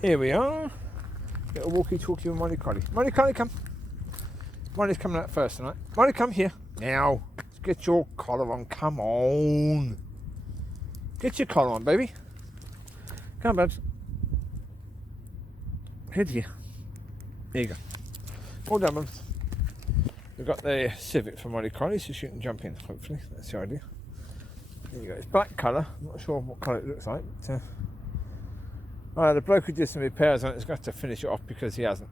Here we are. Little walkie-talkie with Mollie Collie. Mollie Collie, come. Mollie's coming out first tonight. Mollie, come here. Now, let's get your collar on. Come on. Get your collar on, baby. Come on, babs. Head here. There you go. All done, babs. We've got the Civic for Mollie Collie, so she can jump in, hopefully. That's the idea. There you go. It's black colour. I'm not sure what colour it looks like. But, the bloke who did some repairs on it is going to have to finish it off because he hasn't.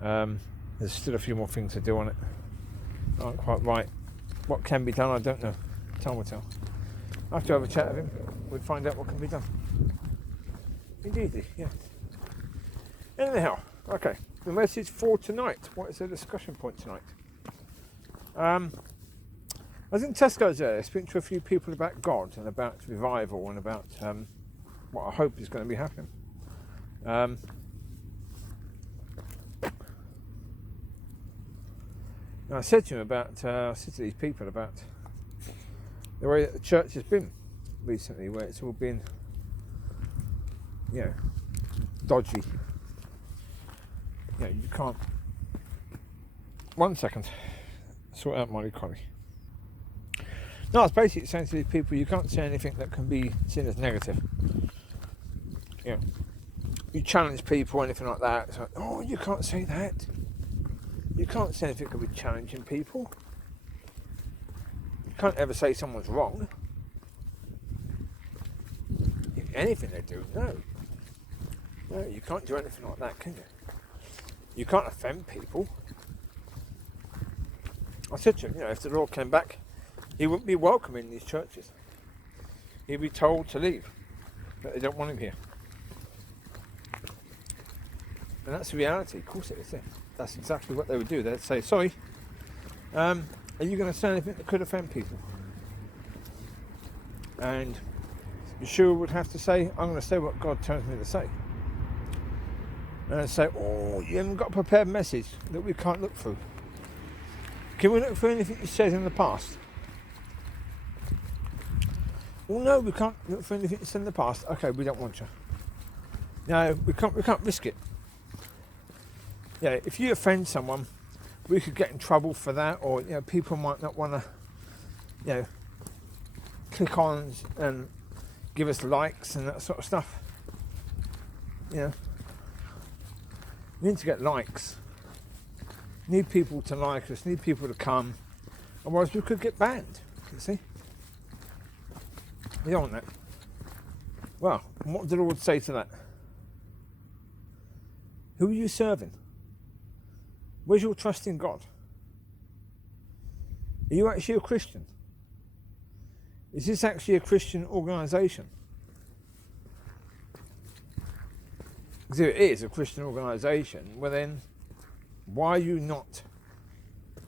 There's still a few more things to do on it. Not quite right. What can be done, I don't know. Time will tell. I'll have to have a chat with him. We'll find out what can be done. Indeed, yes. Anyhow, okay. The message for tonight. What is the discussion point tonight? I was in Tesco's there. Speaking to a few people about God and about revival and about what I hope is going to be happening. And I said to him I said to these people about the way that the church has been recently, where it's all been, dodgy. You can't. 1 second. Sort out Mollie Collie. No, I was basically saying to these people, you can't say anything that can be seen as negative. You challenge people or anything like that. It's like, oh, you can't say that. You can't say anything that could be challenging people. You can't ever say someone's wrong. If anything they do, no. No, you can't do anything like that, can you? You can't offend people. I said to him, if the Lord came back, he wouldn't be welcome in these churches. He'd be told to leave, that they don't want him here. And that's the reality. Of course it is. That's exactly what they would do. They'd say, sorry, are you going to say anything that could offend people? And Yeshua would have to say, I'm going to say what God tells me to say. And I'd say, oh, you haven't got a prepared message that we can't look through. Can we look through anything you said in the past? Well, no, we can't look through anything you said in the past. Okay, we don't want you. No, we can't risk it. Yeah, if you offend someone, we could get in trouble for that, or people might not want to, click on and give us likes and that sort of stuff. We need to get likes. Need people to like us. Need people to come. Otherwise, we could get banned. You see? You don't want that. Well, what did the Lord say to that? Who are you serving? Where's your trust in God? Are you actually a Christian? Is this actually a Christian organisation? Because if it is a Christian organisation, well then, why are you not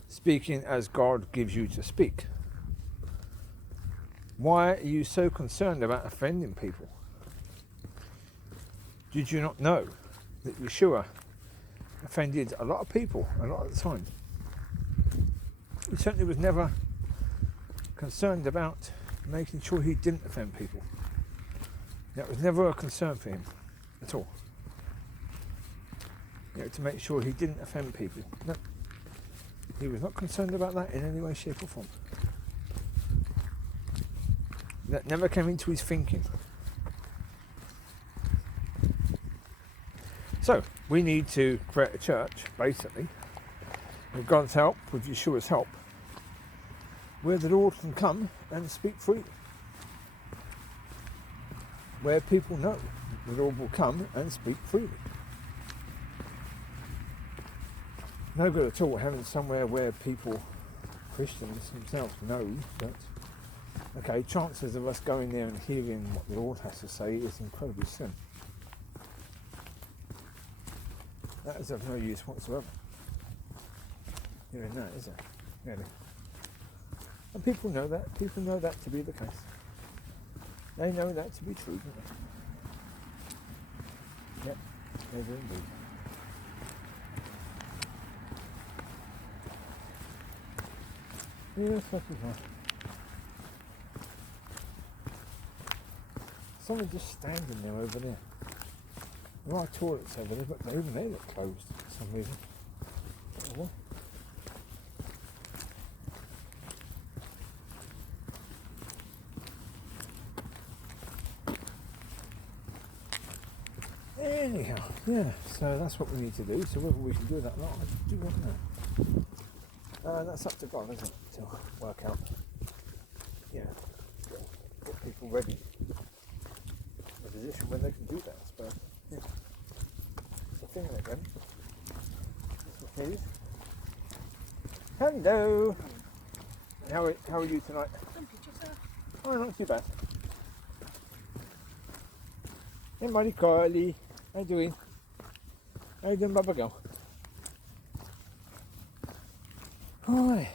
speaking as God gives you to speak? Why are you so concerned about offending people? Did you not know that Yeshua offended a lot of people a lot of the time? He certainly was never concerned about making sure he didn't offend people. That was never a concern for him at all. To make sure he didn't offend people. No, he was not concerned about that in any way, shape or form. That never came into his thinking. So, we need to create a church, basically, with God's help, with Yeshua's help, where the Lord can come and speak freely. Where people know the Lord will come and speak freely. No good at all having somewhere where people, Christians themselves, know that, okay, chances of us going there and hearing what the Lord has to say is incredibly slim. That is of no use whatsoever. No, is it? Really. And people know that. People know that to be the case. They know that to be true, don't they? Yep, they do indeed. Yes, that is right. Someone just standing there over there. There are toilets over there, but even they look closed for some reason. Oh. Anyhow, yeah, so that's what we need to do. So whether we can do that or not, I do want that. That's up to God, isn't it, to work out, get people ready in a position when they can do that, I suppose. Yeah. It's a thing again. That's what it is. Hello! How are you tonight? Oh, not too bad. Hey, Mollie, Collie. How you doing? How you doing, Bubba girl? Hi.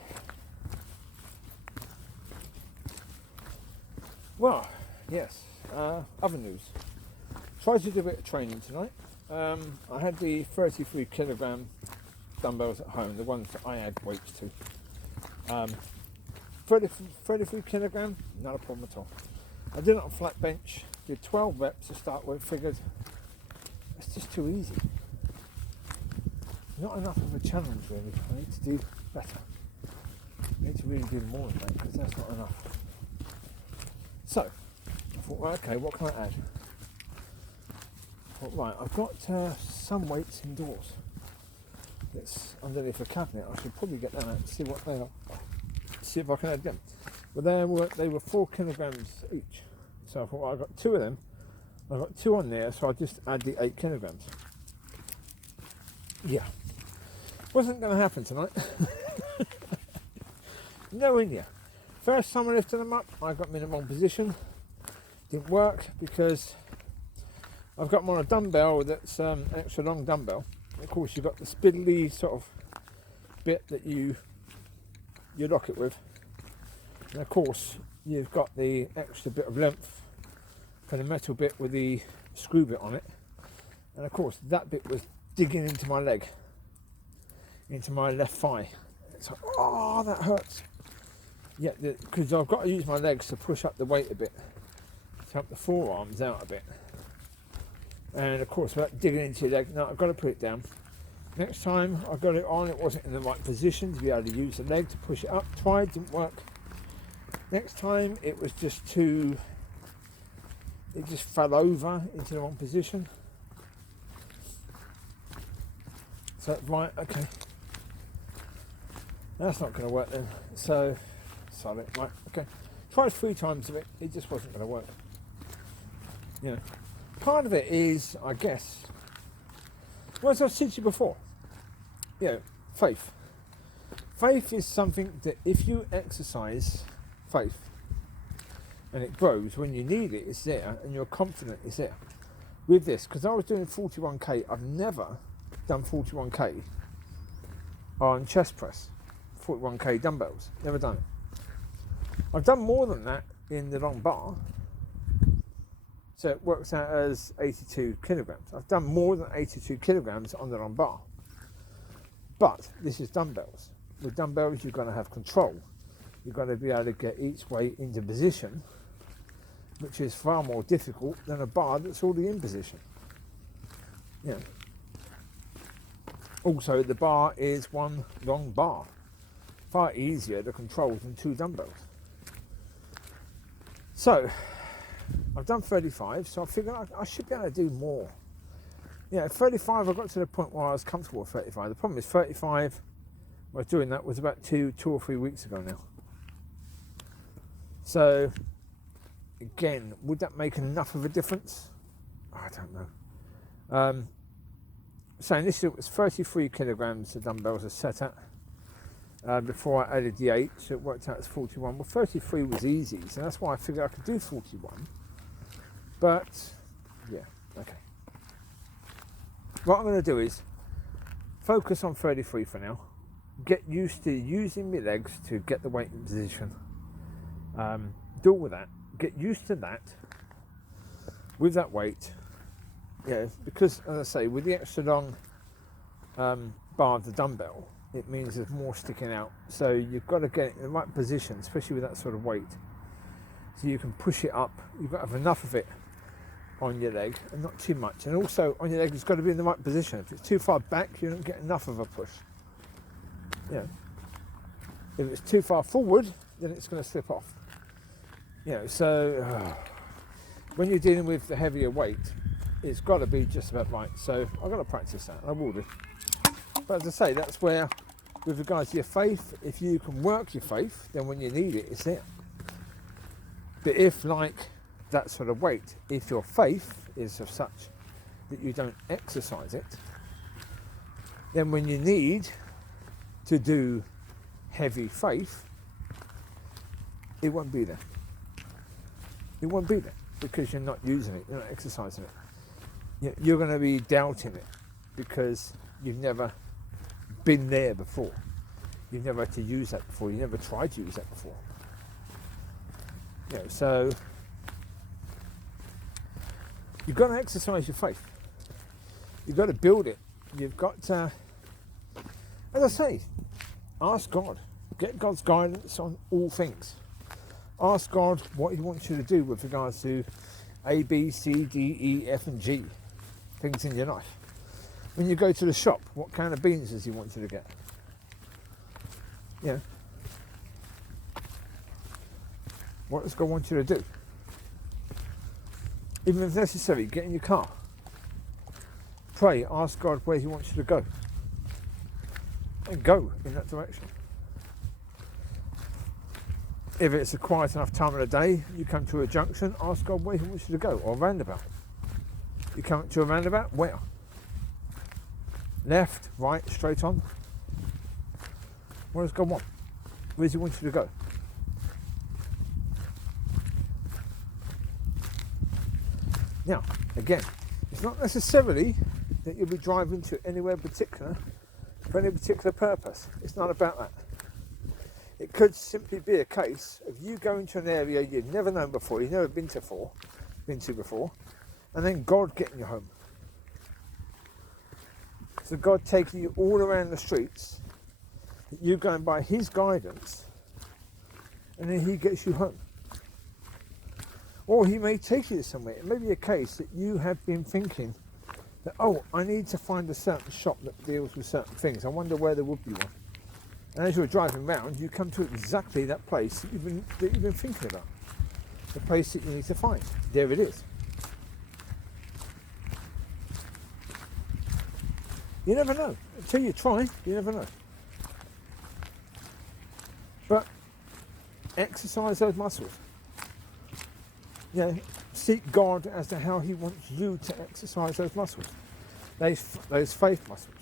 Well, yes. Other news. Tried to do a bit of training tonight. I had the 33 kilogram dumbbells at home, the ones that I add weights to. 33 kilogram, not a problem at all. I did it on flat bench, did 12 reps to start with, figured it's just too easy. Not enough of a challenge really. I need to do better. I need to really do more than that because that's not enough. So, I thought, well, okay, what can I add? I thought, right, I've got some weights indoors. It's underneath a cabinet. I should probably get them out and see what they are. See if I can add them. But they were 4 kilograms each. So I thought, well, I've got 2 of them. I've got 2 on there, so I'll just add the 8 kilograms. Yeah. Wasn't going to happen tonight. Knowing you. First time I lifted them up, I got them in the wrong position. Didn't work because I've got them on a dumbbell that's extra long dumbbell. And of course, you've got the spindly sort of bit that you lock it with. And of course, you've got the extra bit of length for the metal bit with the screw bit on it. And of course, that bit was digging into my leg, into my left thigh. It's like, oh, that hurts. Yeah, because I've got to use my legs to push up the weight a bit, to help the forearms out a bit. And of course, without digging into your leg, no, I've got to put it down. Next time I got it on, it wasn't in the right position to be able to use the leg to push it up. Tried, didn't work. Next time it was just it just fell over into the wrong position. So, right, okay. That's not going to work then. So, solid, right, okay. Tried 3 times of it, it just wasn't going to work. You know, part of it is, I guess, well, as I've said to you before, faith. Faith is something that if you exercise faith and it grows, when you need it, it's there, and you're confident it's there. With this, because I was doing 41k, I've never done 41k on chest press, 41k dumbbells, never done it. I've done more than that in the long bar, so it works out as 82 kilograms. I've done more than 82 kilograms on the long bar, but this is dumbbells. With dumbbells, you're going to have control. You've got to be able to get each weight into position, which is far more difficult than a bar that's already in position. Yeah. Also, the bar is one long bar. Far easier to control than 2 dumbbells. So, I've done 35, so I figured I should be able to do more. Yeah, 35, I got to the point where I was comfortable with 35. The problem is 35, I was doing that was about 2 or 3 weeks ago now. So, again, would that make enough of a difference? I don't know. So initially it was 33 kilograms the dumbbells are set at. Before I added the 8, so it worked out as 41. Well, 33 was easy, so that's why I figured I could do 41. But, yeah, okay. What I'm going to do is focus on 33 for now. Get used to using my legs to get the weight in position. Do all with that. Get used to that with that weight. Yeah, because, as I say, with the extra long bar of the dumbbell, it means there's more sticking out. So you've got to get it in the right position, especially with that sort of weight. So you can push it up. You've got to have enough of it on your leg and not too much. And also on your leg, it's got to be in the right position. If it's too far back, you don't get enough of a push. You know, if it's too far forward, then it's going to slip off. You know, so when you're dealing with the heavier weight, it's got to be just about right. So I've got to practice that. I will do. But as I say, that's where, with regards to your faith, if you can work your faith, then when you need it, it's there. But if, like that sort of weight, if your faith is of such that you don't exercise it, then when you need to do heavy faith, it won't be there. It won't be there because you're not using it, you're not exercising it. You're going to be doubting it because you've never been there before. You've never had to use that before. You never tried to use that before. You know, so you've got to exercise your faith. You've got to build it. You've got to, as I say, ask God. Get God's guidance on all things. Ask God what He wants you to do with regards to A, B, C, D, E, F and G things in your life. When you go to the shop, what kind of beans does He want you to get? You know, what does God want you to do? Even if necessary, get in your car. Pray, ask God where He wants you to go. And go in that direction. If it's a quiet enough time of the day, you come to a junction, ask God where He wants you to go, or a roundabout. You come to a roundabout, where? Left, right, straight on? Where does God want? Where does He want you to go? Now, again, it's not necessarily that you'll be driving to anywhere particular for any particular purpose. It's not about that. It could simply be a case of you going to an area you've never known before, you've never been to before, and then God getting you home. So God taking you all around the streets, you going by His guidance, and then He gets you home. Or He may take you to somewhere. It may be a case that you have been thinking that, oh, I need to find a certain shop that deals with certain things. I wonder where there would be one. And as you're driving around, you come to exactly that place that you've been thinking about. The place that you need to find. There it is. You never know. Until you try, you never know. But exercise those muscles. You know, seek God as to how He wants you to exercise those muscles. Those faith muscles.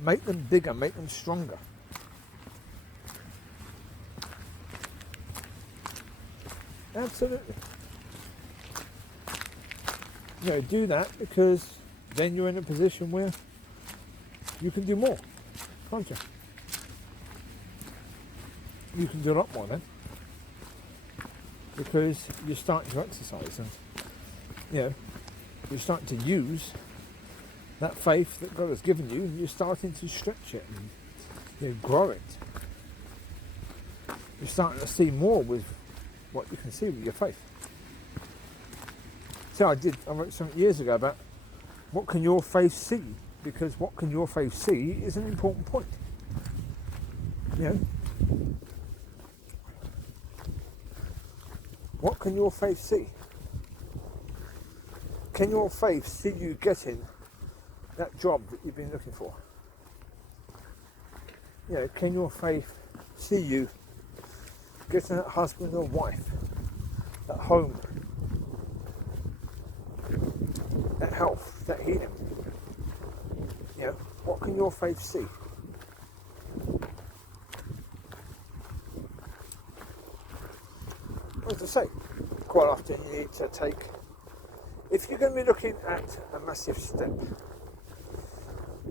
Make them bigger, make them stronger. Absolutely. You know, do that because then you're in a position where you can do more, can't you? You can do a lot more then. Because you're starting to exercise and, you know, you're starting to use that faith that God has given you, and you're starting to stretch it and, you know, grow it. You're starting to see more with what you can see with your faith. So I wrote something years ago about what can your faith see, because what can your faith see is an important point. You know, what can your faith see? Can your faith see you getting that job that you've been looking for? You know, can your faith see you getting that husband or wife, that home, that health, that healing? You know, what can your faith see? As I say, quite often you need to take, if you're going to be looking at a massive step,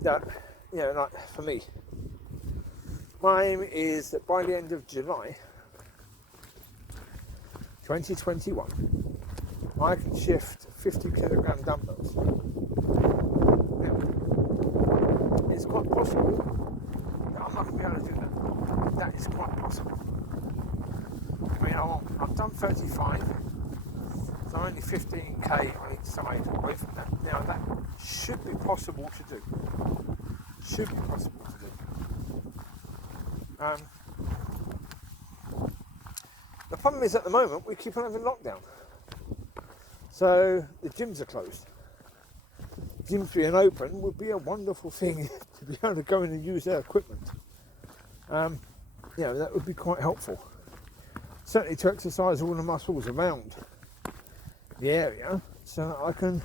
that, you know, like for me, my aim is that by the end of July 2021, I can shift 50 kilogram dumbbells. Now, it's quite possible that I'm not going to be able to do that. That is quite possible. I mean, I've done 35, so I'm certainly 15k on each side away from that. Now that should be possible to do. Should be possible to do. The problem is at the moment we keep on having lockdown. So the gyms are closed. Gyms being open would be a wonderful thing to be able to go in and use their equipment. That would be quite helpful. Certainly to exercise all the muscles around the area, so that I can,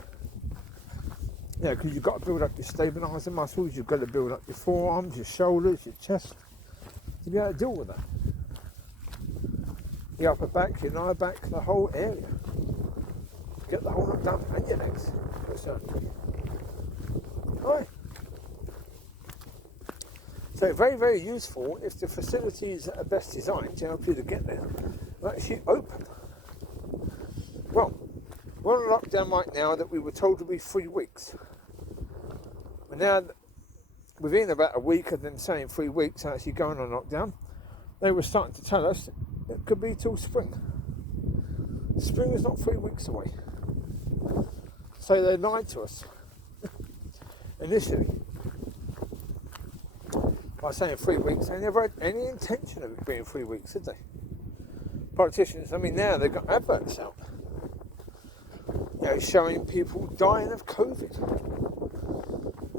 because you've got to build up your stabiliser muscles, you've got to build up your forearms, your shoulders, your chest, to be able to deal with that. Your upper back, your lower back, the whole area. Get the whole lot done, and your legs, for certain. Right. So very, very useful if the facilities are best designed to help you to get there. They're actually open. Well, we're on lockdown right now that we were told to be 3 weeks. And now, within about a week of them saying 3 weeks and actually going on lockdown, they were starting to tell us it could be till spring. Spring is not 3 weeks away. So they lied to us initially by saying 3 weeks. They never had any intention of it being 3 weeks, did they? Politicians, now they've got adverts out, showing people dying of COVID,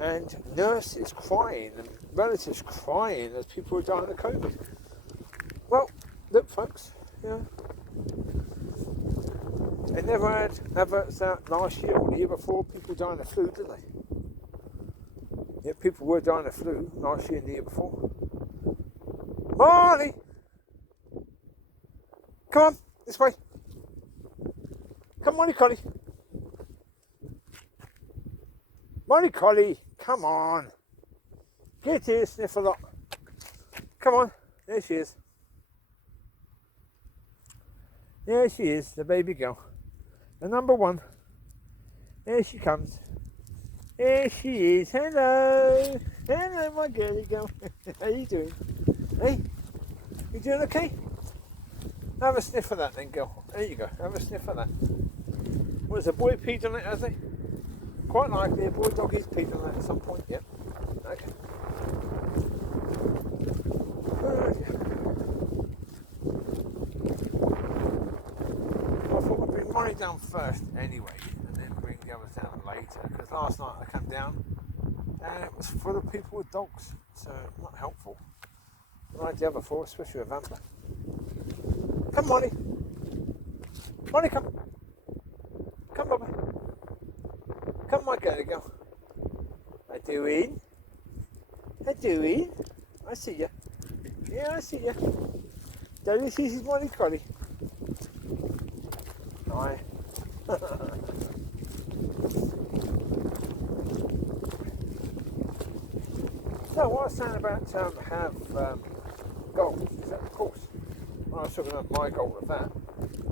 and nurses crying and relatives crying as people are dying of COVID. Well, look, folks, they never had adverts out last year or the year before, people dying of flu, did they? Yeah, people were dying of flu last year and the year before. Mollie! Come on, this way. Come, Mollie Collie. Mollie Collie, come on. Get here, Sniffle-Lot. Come on, there she is. There she is, the baby girl. The number one. There she comes. There she is. Hello. Hello, my girly girl. How you doing? Hey, you doing okay? Have a sniff of that then, girl. There you go. Have a sniff of that. Was a boy peed on it, has he? Quite likely a boy doggy's peed on that at some point, yep. Okay. I thought I'd bring Mollie down first anyway, and then bring the others down later, because last night I came down and it was full of people with dogs, so not helpful. Like the other four, especially with Amber. Come, Mollie. Mollie, come. Come, Bubba. Come, my girly girl. How doing? How doing? I see ya. Yeah, I see ya. Don't you see his Mollie Collie? Hi. So what I was saying about have goals is that, of course, when I was talking about my goal of that,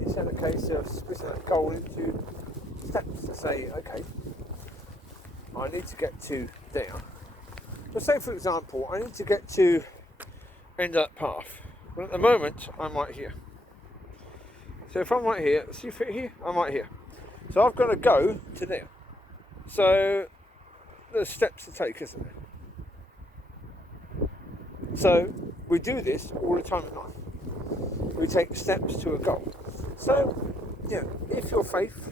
it's in a case of splitting that goal into steps to say, okay, I need to get to there. But say, for example, I need to get to end of that path. Well, at the moment, I'm right here. So if I'm right here, see if it's here, I'm right here. So I've got to go to there. So there's steps to take, isn't there? So we do this all the time in life. We take steps to a goal. So, if your faith,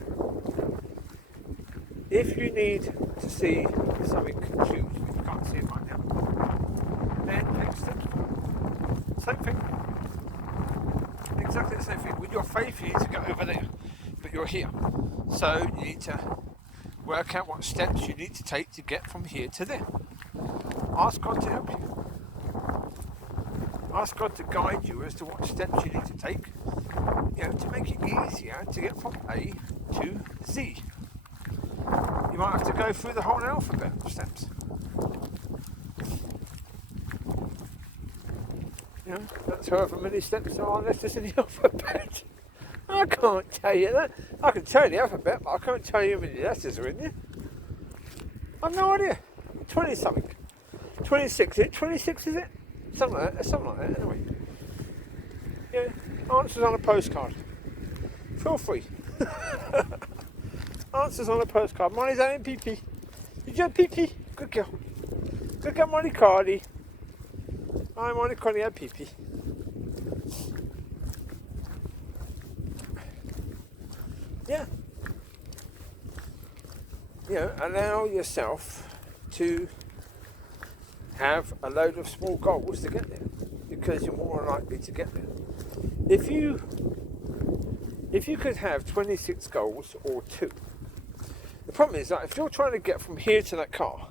if you need to see something huge, if you can't see it right now, then take steps. Same thing. Exactly the same thing. With your faith, you need to go over there, but you're here. So you need to work out what steps you need to take to get from here to there. Ask God to help you. Ask God to guide you as to what steps you need to take, to make it easier to get from A to Z. You might have to go through the whole alphabet of steps. That's however many steps there are left in the alphabet. I can't tell you that. I can tell you the alphabet, but I can't tell you how many letters are in there. I've no idea. 20 something. 26, is it? 26, is it? Something like that, anyway. Answers on a postcard. Feel free. Answers on a postcard. Mollie's having pee-pee. Did you have pee-pee? Good girl. Good girl, Mollie Collie. Hi, Mollie Collie had pee-pee. Yeah. You know, allow yourself to have a load of small goals to get there, because you're more likely to get there. If you could have 26 goals or 2, the problem is that if you're trying to get from here to that car,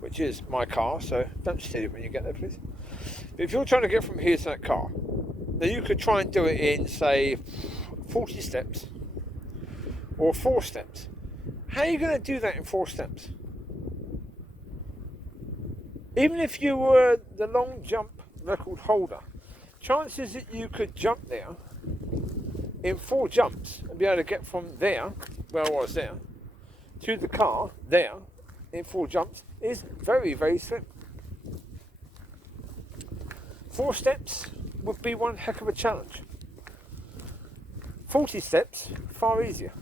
which is my car, so don't steal it when you get there, please. But if you're trying to get from here to that car, then you could try and do it in, say, 40 steps or 4 steps. How are you going to do that in 4 steps? Even if you were the long jump record holder, chances that you could jump there in 4 jumps and be able to get from there, where I was there, to the car there in 4 jumps is very, very slim. 4 steps would be one heck of a challenge. 40 steps, far easier.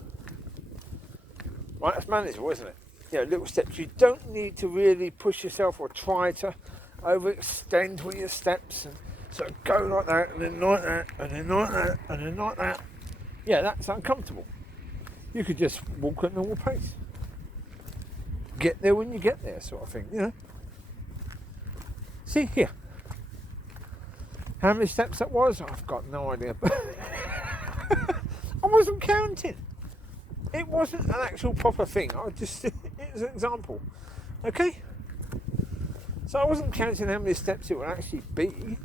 Right, that's manageable, isn't it? You know, little steps. You don't need to really push yourself or try to overextend with your steps and sort of go like that and then like that and then like that and then like that. Yeah, that's uncomfortable. You could just walk at normal pace. Get there when you get there, sort of thing, you know. See here. How many steps that was? I've got no idea. I wasn't counting. It wasn't an actual proper thing. It was an example. Okay? So I wasn't counting how many steps it would actually be.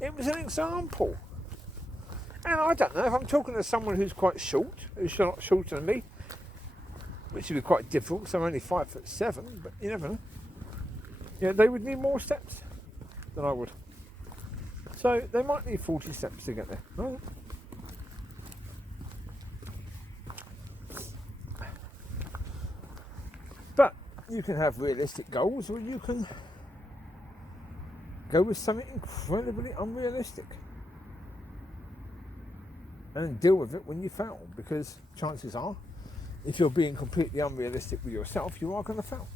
It was an example. And I don't know, if I'm talking to someone who's quite short, who's not shorter than me, which would be quite difficult because I'm only 5'7", but you never know. Yeah, they would need more steps than I would. So they might need 40 steps to get there. Right. But you can have realistic goals, or you can go with something incredibly unrealistic and deal with it when you fail, because chances are, if you're being completely unrealistic with yourself, you are going to fail.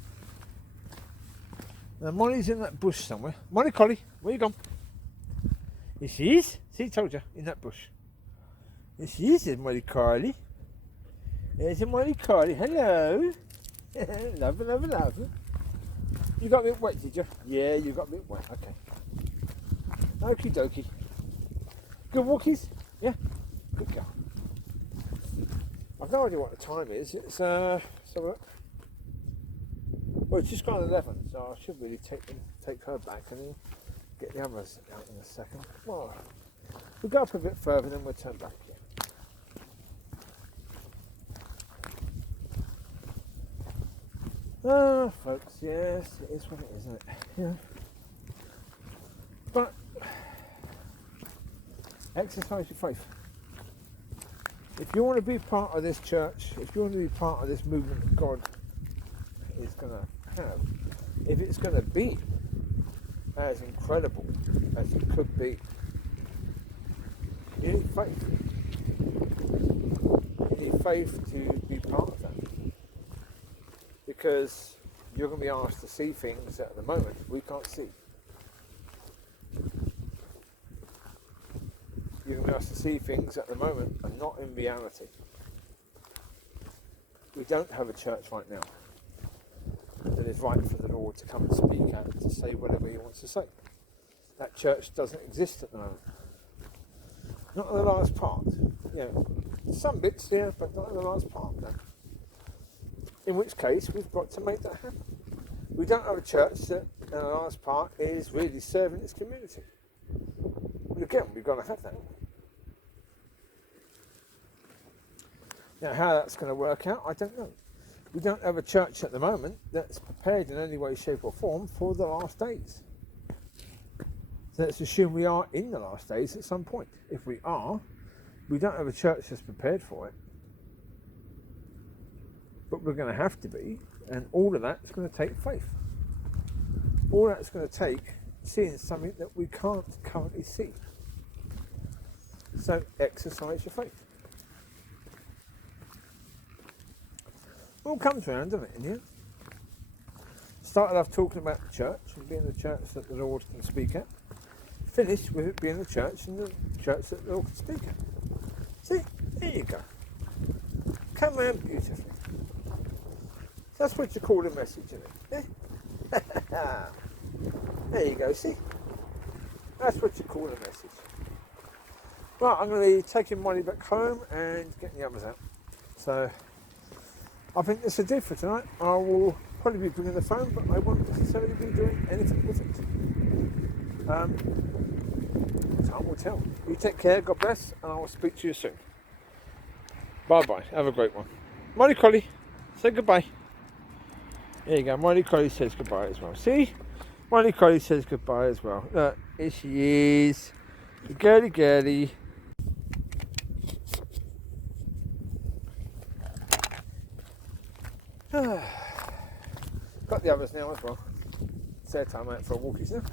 Now, Mollie's in that bush somewhere. Mollie Collie, where you gone? Here she is. See, told you, in that bush. Here she is, Mollie Collie. There's a Mollie Collie. Hello. Love, love, love. You got a bit wet, did you? Yeah, you got a bit wet. Okay. Okie dokie. Good walkies? Yeah? Good girl. I've no idea what the time is. It's well, it's just gone 11, so I should really take her back and then get the others out in a second. Well, we'll go up a bit further, then we'll turn back here. Oh, folks, yes, it is what it is, isn't it? Yeah. But exercise your faith. If you want to be part of this church, if you want to be part of this movement that God is going to have, if it's going to be as incredible as it could be, you need faith. You need faith to be part of that. Because you're going to be asked to see things that at the moment we can't see. You're going to be asked to see things at the moment are not in reality. We don't have a church right now that is right for the Lord to come and speak at, to say whatever he wants to say. That church doesn't exist at the moment. Not in the large part. You know, some bits here, but not in the large part, no. In which case, we've got to make that happen. We don't have a church that, in the large part, is really serving its community. But again, we've got to have that. Now, how that's going to work out, I don't know. We don't have a church at the moment that's prepared in any way, shape or form for the last days. So let's assume we are in the last days at some point. If we are, we don't have a church that's prepared for it. But we're going to have to be, and all of that's going to take faith. All that's going to take seeing something that we can't currently see. So exercise your faith. all comes around, doesn't it, in the end? Started off talking about the church and being the church that the Lord can speak at. Finished with it being the church and the church that the Lord can speak at. See, there you go. Come around beautifully. That's what you call a message, isn't it? Yeah? There you go, see? That's what you call a message. Right, I'm going to be taking Mollie back home and getting the others out. So, I think this will do for tonight. I will probably be doing the phone, but I won't necessarily be doing anything with it. Time will tell. You take care, God bless, and I will speak to you soon. Bye-bye, have a great one. Mollie Collie, say goodbye. There you go, Mollie Collie says goodbye as well. See? Mollie Collie says goodbye as well. Look, here she is. The girly. Got the others now as well. It's their time out for walkies now.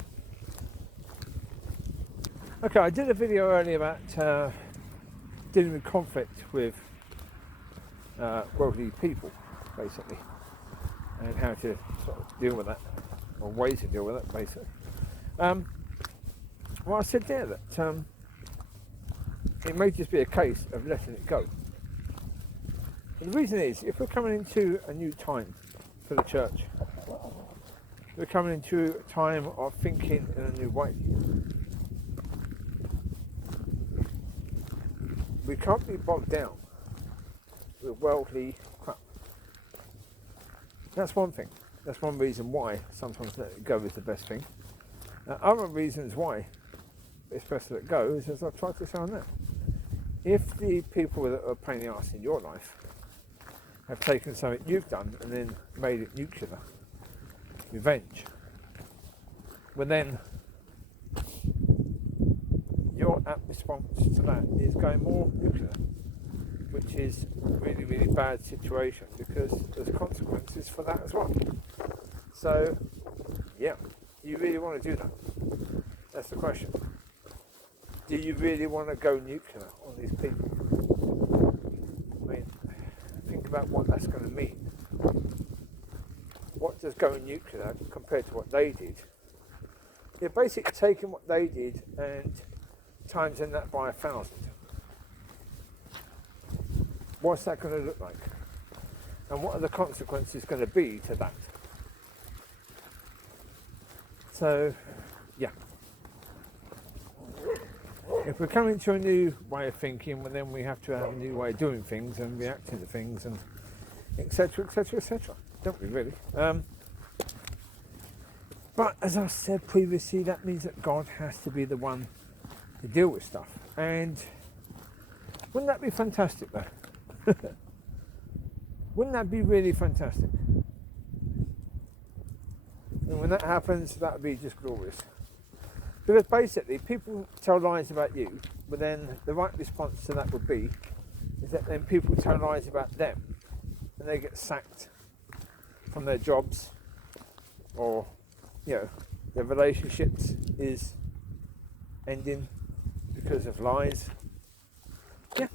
Okay, I did a video earlier about dealing with conflict with worldly people, basically, and how to sort of deal with that, or ways to deal with it, basically. Well, I said there that it may just be a case of letting it go. And the reason is, if we're coming into a new time for the church, we're coming into a time of thinking in a new way. We can't be bogged down with worldly crap. That's one thing. That's one reason why sometimes letting it go is the best thing. Other reasons why it's best to let it go is, as I've tried to say on that. If the people that are playing the arse in your life have taken something you've done and then made it nuclear, revenge, well then your apt response to that is going more nuclear, which is a really, really bad situation because there's consequences for that as well. So, yeah, you really want to do that? That's the question. Do you really want to go nuclear on these people? I mean, think about what that's going to mean. What does going nuclear compared to what they did? You're basically taking what they did and timesing that by 1,000. What's that going to look like? And what are the consequences going to be to that? So, yeah. If we're coming to a new way of thinking, well, then we have to have a new way of doing things and reacting to things and etc, etc, etc. Don't we really? But as I said previously, that means that God has to be the one to deal with stuff. And wouldn't that be fantastic though? Wouldn't that be really fantastic? And when that happens, that would be just glorious. Because basically, people tell lies about you, but then the right response to that would be, is that then people tell lies about them, and they get sacked from their jobs, or, you know, their relationships is ending because of lies. Yeah.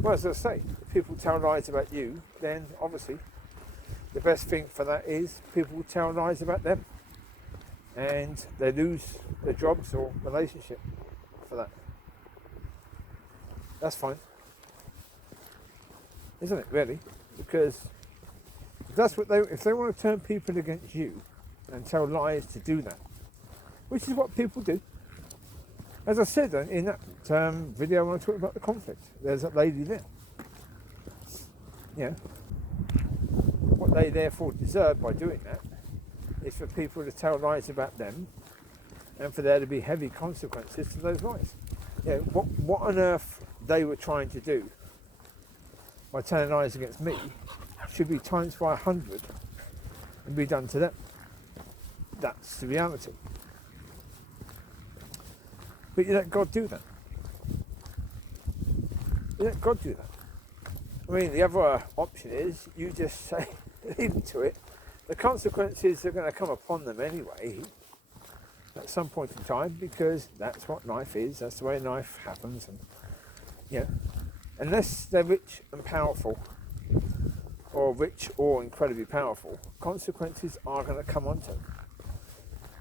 Well, as I say, if people tell lies about you, then obviously the best thing for that is people tell lies about them. And they lose their jobs or relationship for that. That's fine. Isn't it, really? Because if they want to turn people against you and tell lies to do that, which is what people do. As I said in that video when I talked about the conflict, there's that lady there. You know, what they therefore deserve by doing that is for people to tell lies about them and for there to be heavy consequences to those lies. You know, what on earth they were trying to do by telling lies against me should be times by 100 and be done to them. That's the reality. But you let God do that. You let God do that. I mean, the other option is you just say, leave them to it. The consequences are going to come upon them anyway at some point in time because that's what life is, that's the way life happens. And, you know, unless they're rich and powerful or rich or incredibly powerful, consequences are going to come onto them.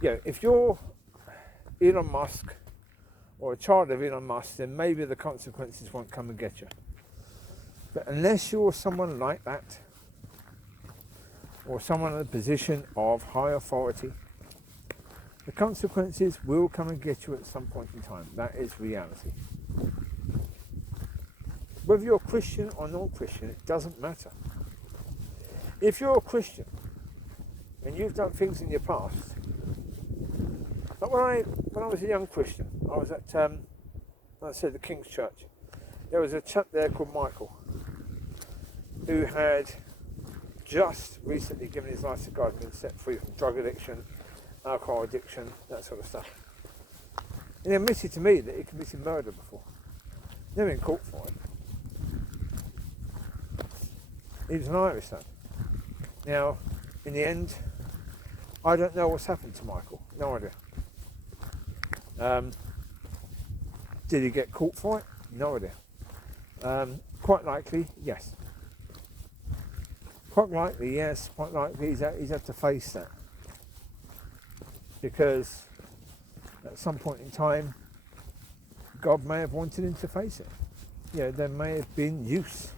You know, if you're Elon Musk or a child of Elon Musk, then maybe the consequences won't come and get you. But unless you're someone like that, or someone in a position of high authority, the consequences will come and get you at some point in time. That is reality. Whether you're Christian or non-Christian, it doesn't matter. If you're a Christian and you've done things in your past, like when I was a young Christian, I was at, like I said, the King's Church. There was a chap there called Michael who had just recently given his life to God, been set free from drug addiction, alcohol addiction, that sort of stuff. And he admitted to me that he committed murder before. Never been caught for it. He was an Irish lad. Now, in the end, I don't know what's happened to Michael. No idea. Did he get caught for it? No idea. Quite likely, yes. Quite likely, yes. Quite likely he's had to face that. Because at some point in time, God may have wanted him to face it. You know, there may have been use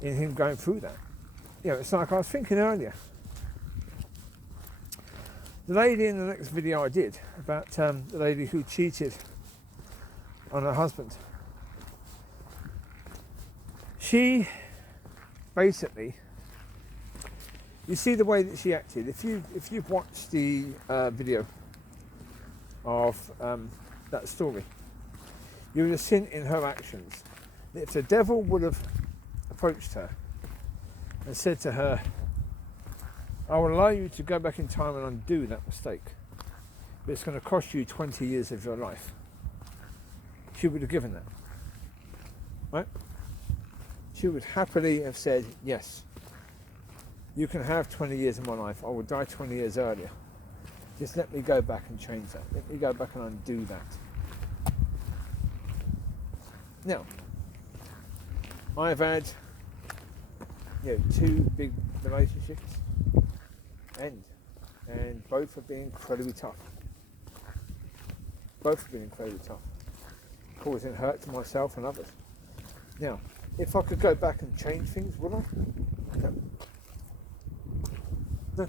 in him going through that. You know, it's like I was thinking earlier. The lady in the next video I did about the lady who cheated on her husband. She basically, you see the way that she acted. If you've watched the video of that story, you would have seen in her actions that if the devil would have approached her and said to her, I will allow you to go back in time and undo that mistake, but it's going to cost you 20 years of your life, she would have given that, right? She would happily have said, yes, you can have 20 years of my life, I will die 20 years earlier, just let me go back and change that, let me go back and undo that. Now, I've had, you know, 2 big relationships end, and both have been incredibly tough. Both have been incredibly tough, causing hurt to myself and others. Now, if I could go back and change things, would I? No. No.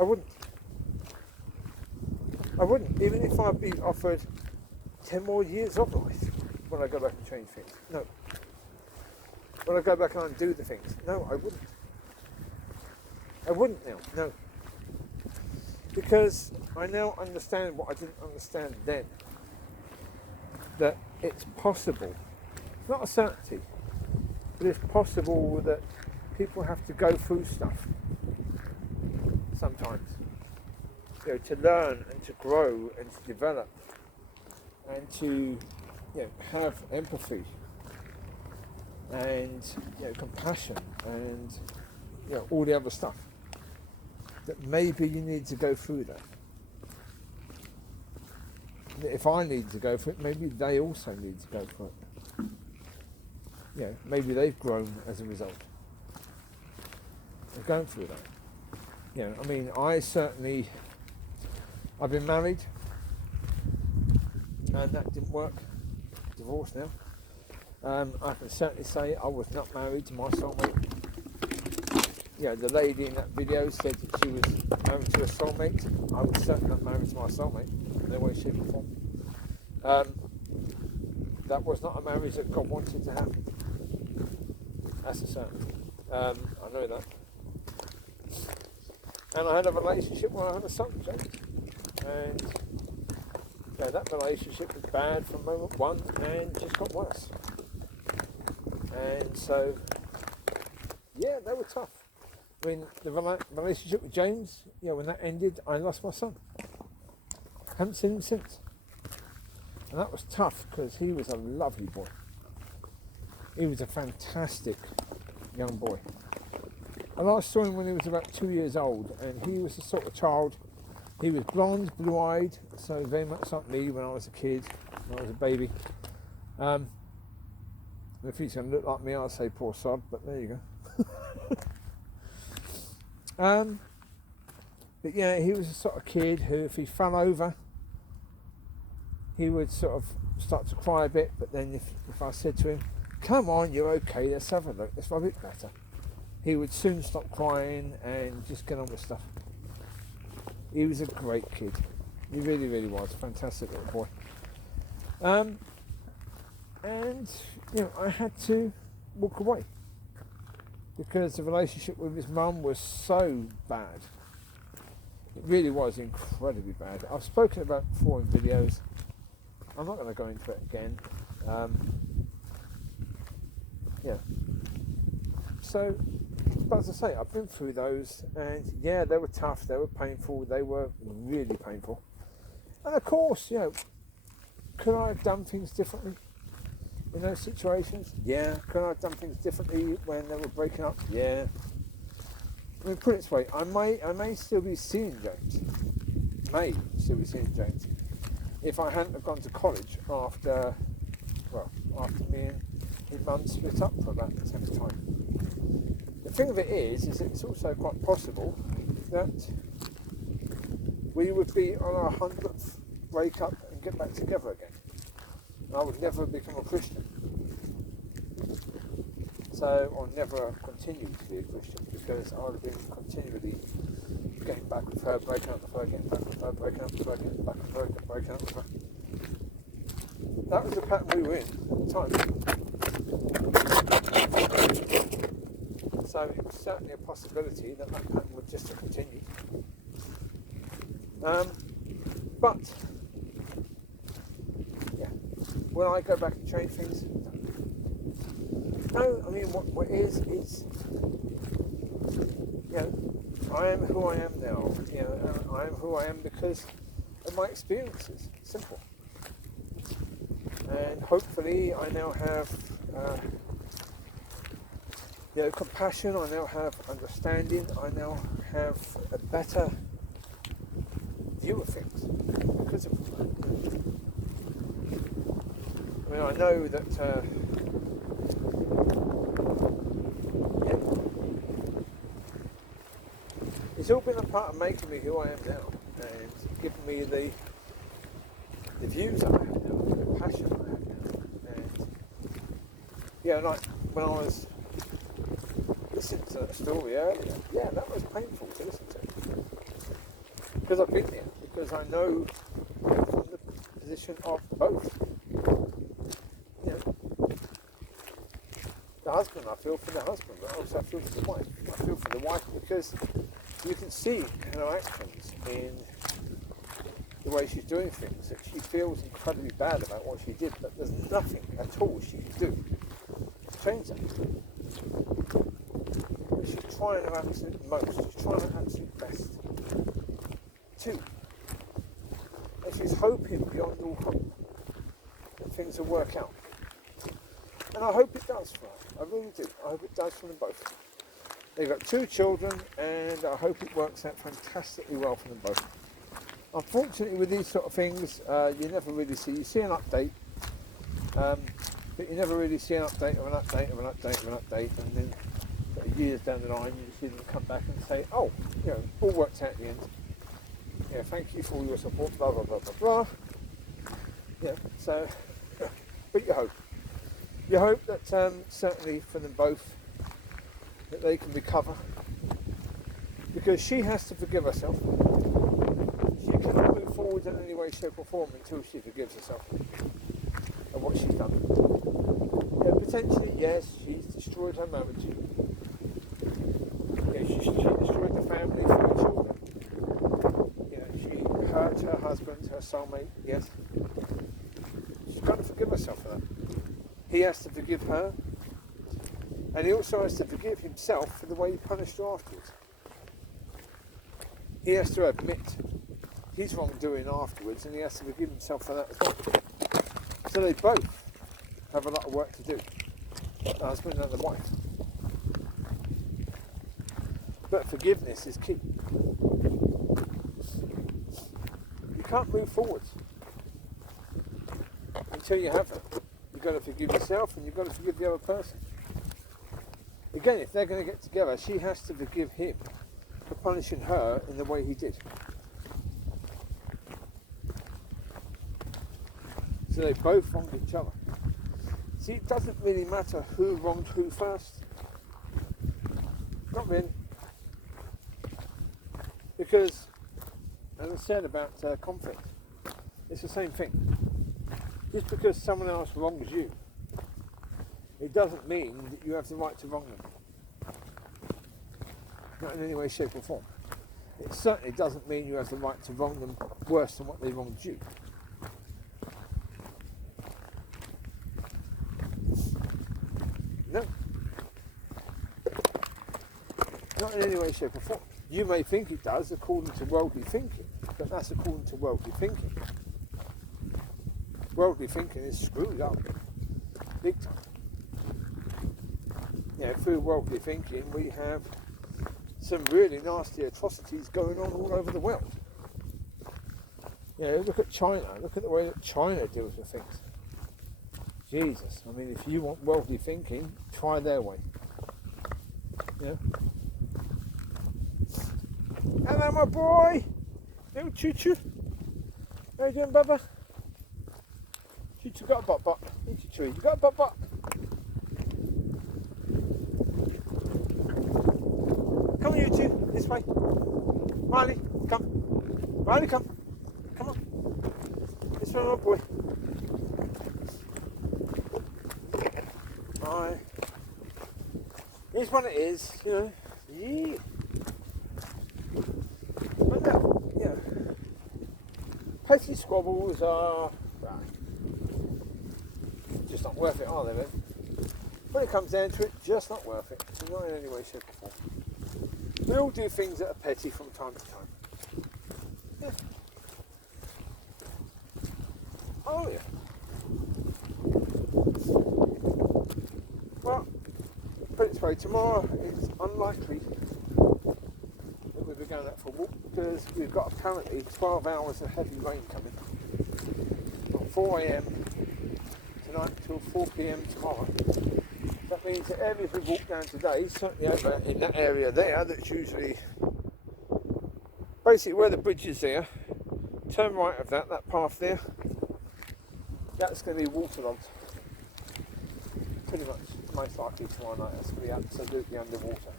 I wouldn't. I wouldn't, even if I'd be offered 10 more years of life. Would I go back and change things? No. Would I go back and undo the things? No, I wouldn't. I wouldn't now, no. Because I now understand what I didn't understand then. That it's possible, it's not a certainty, but it's possible that people have to go through stuff sometimes. You know, to learn and to grow and to develop and to, you know, have empathy and, you know, compassion and, you know, all the other stuff. That maybe you need to go through that. If I need to go through it, maybe they also need to go through it. You know, maybe they've grown as a result of going through that. You know, I mean, I've been married and that didn't work. Divorced now. I can certainly say I was not married to my soulmate. Yeah, the lady in that video said that she was married to a soulmate. I was certainly not married to my soulmate in any way, shape or form. That was not a marriage that God wanted to happen. That's a certainty. I know that. And I had a relationship where I had a son, James. And yeah, that relationship was bad from moment one and just got worse. And so, yeah, they were tough. I mean, the relationship with James, you know, when that ended, I lost my son. Haven't seen him since. And that was tough because he was a lovely boy. He was a fantastic young boy. I last saw him when he was about 2 years old, and he was the sort of child, he was blonde, blue-eyed, so very much like me when I was a kid, when I was a baby. If he's going to look like me, I'll say poor sod, but there you go. But yeah, he was a sort of kid who, if he fell over, he would sort of start to cry a bit, but then if I said to him, come on, you're okay, let's have a look, let's rub it better, he would soon stop crying and just get on with stuff. He was a great kid. He really, really was. Fantastic little boy. And, you know, I had to walk away because the relationship with his mum was so bad. It really was incredibly bad. I've spoken about it before in videos. I'm not going to go into it again. Yeah. So, but as I say, I've been through those, and yeah, they were tough, they were painful, they were really painful. And of course, you know, could I have done things differently in those situations? Yeah. Could I have done things differently when they were breaking up? Yeah. I mean, put it this way, I may still be seeing James. May still be seeing James if I hadn't have gone to college after me and his mum split up for about the 10th time. The thing of it is it's also quite possible that we would be on our 100th break-up and get back together again. And I would never become a Christian. So, or never continue to be a Christian, because I would have been continually getting back with her, breaking up with her, getting back with her, breaking up with her, getting back with her, breaking up with her. That was the pattern we were in at the time. So it was certainly a possibility that pattern would just have continued. But, yeah, will I go back and change things? No, I mean, what is, you know, I am who I am now. You know, I am who I am because of my experiences. Simple. And hopefully I now have, you know, compassion, I now have understanding, I now have a better view of things because of that. I mean, I know that it's all been a part of making me who I am now and giving me the views I have now, the passion I have now. And yeah, like when I was listening to that story earlier, yeah, that was painful to listen to. Because I've been there, because I know from the position of both. You know, the husband, I feel for the husband, but also I feel for the wife. I feel for the wife because you can see in her actions, in the way she's doing things, that she feels incredibly bad about what she did, but there's nothing at all she can do to change that. But she's trying her absolute most, she's trying her absolute best too. And she's hoping beyond all hope that things will work out. And I hope it does for her, I really do. I hope it does for them both. They've got 2 children, and I hope it works out fantastically well for them both. Unfortunately, with these sort of things, you never really see. You see an update, but you never really see an update of an update of an update of an update, and then years down the line, you see them come back and say, "Oh, you know, all worked out at the end. Yeah, thank you for all your support." Blah blah blah blah blah. Yeah. So, but you hope. You hope that certainly for them both, that they can recover, because she has to forgive herself. She cannot move forward in any way, shape or form until she forgives herself of what she's done. Yeah, potentially, yes, she's destroyed her marriage. Yeah, she destroyed the family for her children. You know, she hurt her husband, her soulmate, yes. She's got to forgive herself for that. He has to forgive her. And he also has to forgive himself for the way he punished her afterwards. He has to admit his wrongdoing afterwards, and he has to forgive himself for that as well. So they both have a lot of work to do, the husband and the wife. But forgiveness is key. You can't move forward until you have that. You You've got to forgive yourself and you've got to forgive the other person. Again, if they're going to get together, she has to forgive him for punishing her in the way he did. So they both wronged each other. See, it doesn't really matter who wronged who first. Not really. Because, as I said about conflict, it's the same thing. Just because someone else wrongs you, it doesn't mean that you have the right to wrong them. Not in any way, shape or form. It certainly doesn't mean you have the right to wrong them worse than what they wronged you. No. Not in any way, shape or form. You may think it does according to worldly thinking, but that's according to worldly thinking. Worldly thinking is screwed up, big time. Through worldly thinking we have some really nasty atrocities going on all over the world. Look at China, look at the way that China deals with things. Jesus, I mean, if you want worldly thinking, try their way. Yeah. Hello, my boy. Little Choo-Choo. How you doing, brother? Choo-Choo got a butt-butt. Choo-Choo, you got a butt-butt. Come on, you two. This way. Mollie, come. Mollie, come. Come on. This way, my boy. Here's what it is, Yeah. But no, petty squabbles are just not worth it, are they, then? When it comes down to it, just not worth it. Not in any way, shape or form. We all do things that are petty from time to time. Yeah. Oh, yeah. Well, put it this way, tomorrow it's unlikely that we'll be going out for a walk because we've got apparently 12 hours of heavy rain coming from 4 a.m. tonight till 4 p.m. tomorrow. That means that areas we walk down today, certainly over in that area there, that's usually basically where the bridge is there, turn right of that path there, that's going to be waterlogged. Pretty much, most likely tomorrow night, that's going to be absolutely underwater.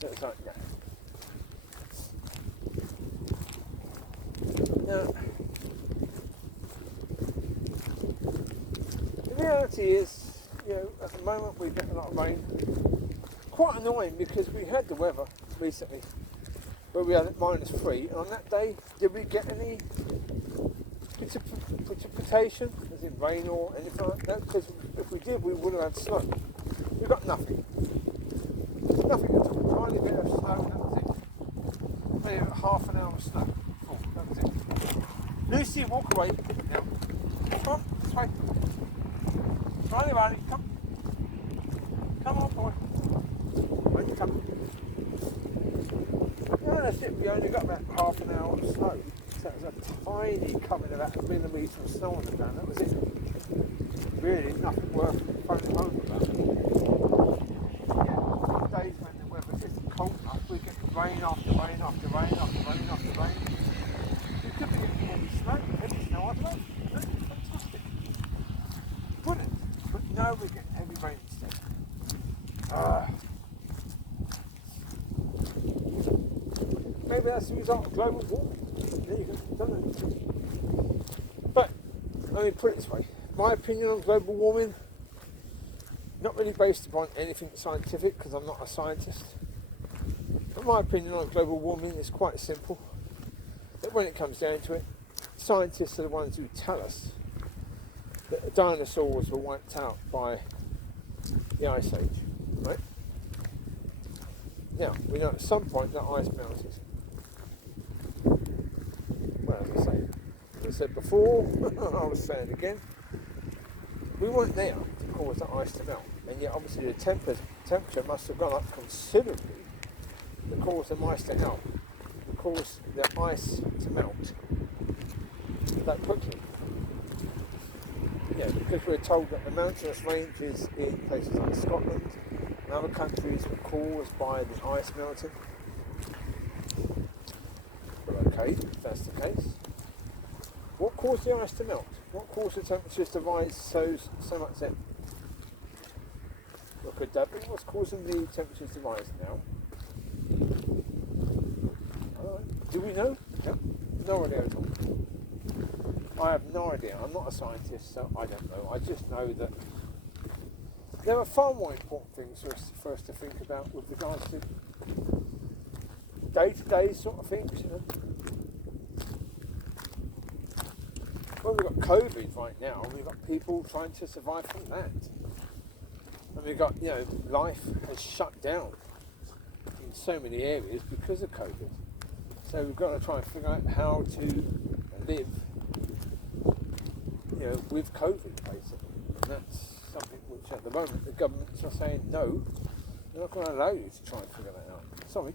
So it's like, Now, the reality is, at the moment we get a lot of rain. Quite annoying because we had the weather recently where we had it -3, and on that day, did we get any precipitation, as in rain or anything like that? Because if we did, we would have had snow. We got nothing. Nothing at all. Tiny bit of snow, and that was it. Maybe half an hour of snow. Oh, that was it. Lucy, walk away. Now, come on, this way. Riley, come. Come on, boy. Where you come? That's it. We only got about half an hour of snow. So it was a tiny coming about a millimetre of snow on the ground. That was it. Really nothing worth phoning home about. Days when the weather isn't cold enough, we get rain after rain after rain after rain after rain. We could be getting heavy snow, I don't know. That's fantastic. Brilliant. But no, we get heavy rain instead. Maybe that's the result of global warming. There you go, don't know. But, let me put it this way. My opinion on global warming, not really based upon anything scientific, because I'm not a scientist. But my opinion on global warming is quite simple. That when it comes down to it, scientists are the ones who tell us that the dinosaurs were wiped out by the Ice Age, right? Now, we know at some point that ice melted. Well, as I said before, I was saying again, we weren't there to cause the ice to melt, and yet obviously the temperature must have gone up considerably to cause the ice to melt, to cause the ice to melt that quickly. because we're told that the mountainous ranges in places like Scotland and other countries were caused by the ice melting. But okay, if that's the case, what caused the ice to melt? What caused the temperatures to rise so much then? Well, could that be what's causing the temperatures to rise now? Do we know? No, no idea at all. I have no idea. I'm not a scientist, so I don't know. I just know that there are far more important things for us to think about with regards to day-to-day sort of things, you know. Well, we've got COVID right now, and we've got people trying to survive from that. And we've got, life has shut down in so many areas because of COVID. So we've got to try and figure out how to live, with COVID, basically. And that's something which at the moment the governments are saying, no, they're not going to allow you to try and figure that out. Sorry.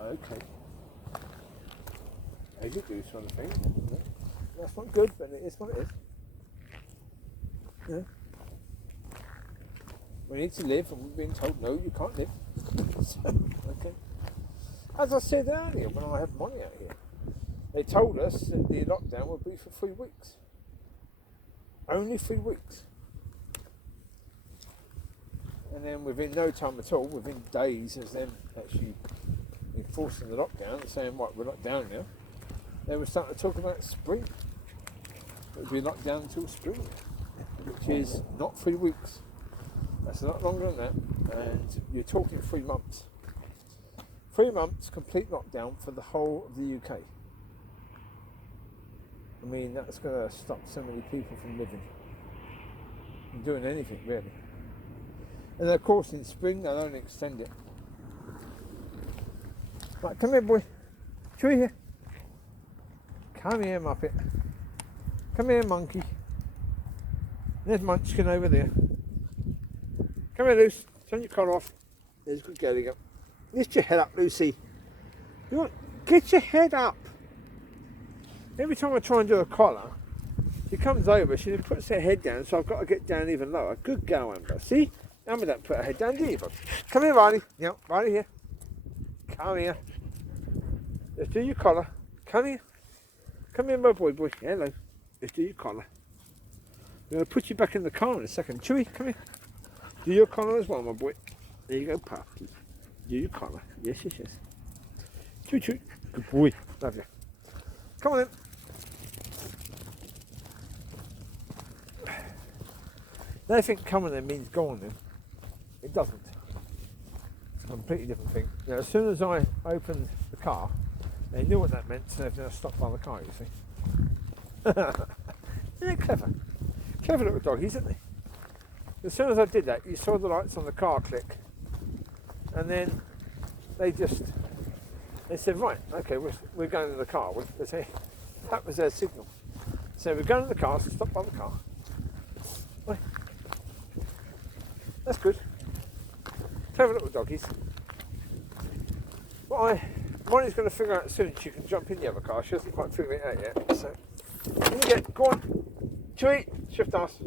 Okay. As you do sort of thing. Yeah. That's not good, but it is what it is. Yeah. We need to live, and we're being told, no, you can't live. So, okay. As I said earlier, when I had Mollie out here, they told us that the lockdown would be for 3 weeks. Only 3 weeks. And then within no time at all, within days of them actually enforcing the lockdown and saying, right, we're locked down now, they were starting to talk about spring. It would be locked down until spring, which is not 3 weeks. That's a lot longer than that, and you're talking 3 months. 3 months complete lockdown for the whole of the UK. I mean, that's going to stop so many people from living and doing anything, really. And of course, in spring, they'll only extend it. Right, come here, boy. Chewie here. Come here, Muppet. Come here, monkey. There's Munchkin over there. Come here, Lucy. Turn your collar off. There's a good girl. Go. Lift your head up, Lucy. You want? Get your head up. Every time I try and do a collar, she comes over, she then puts her head down, so I've got to get down even lower. Good girl, Amber. See? Amber don't put her head down, do you? Come here, Riley. Yeah, Riley here. Come here. Let's do your collar. Come here. Come here, my boy. Hello. Let's do your collar. I'm going to put you back in the car in a second. Chewie, come here. Do your collar as well, my boy. There you go, puppy. Do your collar. Yes. Chewie, Chewie. Good boy. Love you. Come on then. They think come on then means go on then. It doesn't. It's a completely different thing. Now, as soon as I opened the car, they knew what that meant, so they've now stopped by the car, you see. They're clever. Clever little doggies, isn't they? As soon as I did that, you saw the lights on the car click, and then they said, right, okay, we're going to the car. That was their signal. So we're going to the car, so stop by the car. Right. That's good. Clever little doggies. Well, Mollie's going to figure out soon she can jump in the other car. She hasn't quite figured it out yet. So, go on. Chewie, shift ass.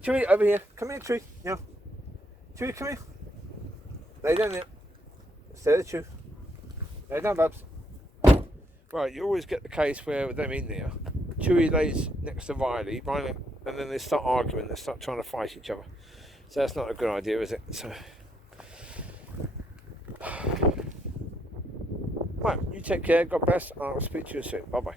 Chewie, over here. Come here, Chewie. Now. Chewie, come here. Lay down there. Stay there, Chewie. Lay down, Babs. Right, you always get the case where with them in there, Chewie lays next to Riley, and then they start arguing, they start trying to fight each other. So that's not a good idea, is it? So, right, you take care, God bless, and I'll speak to you soon. Bye bye.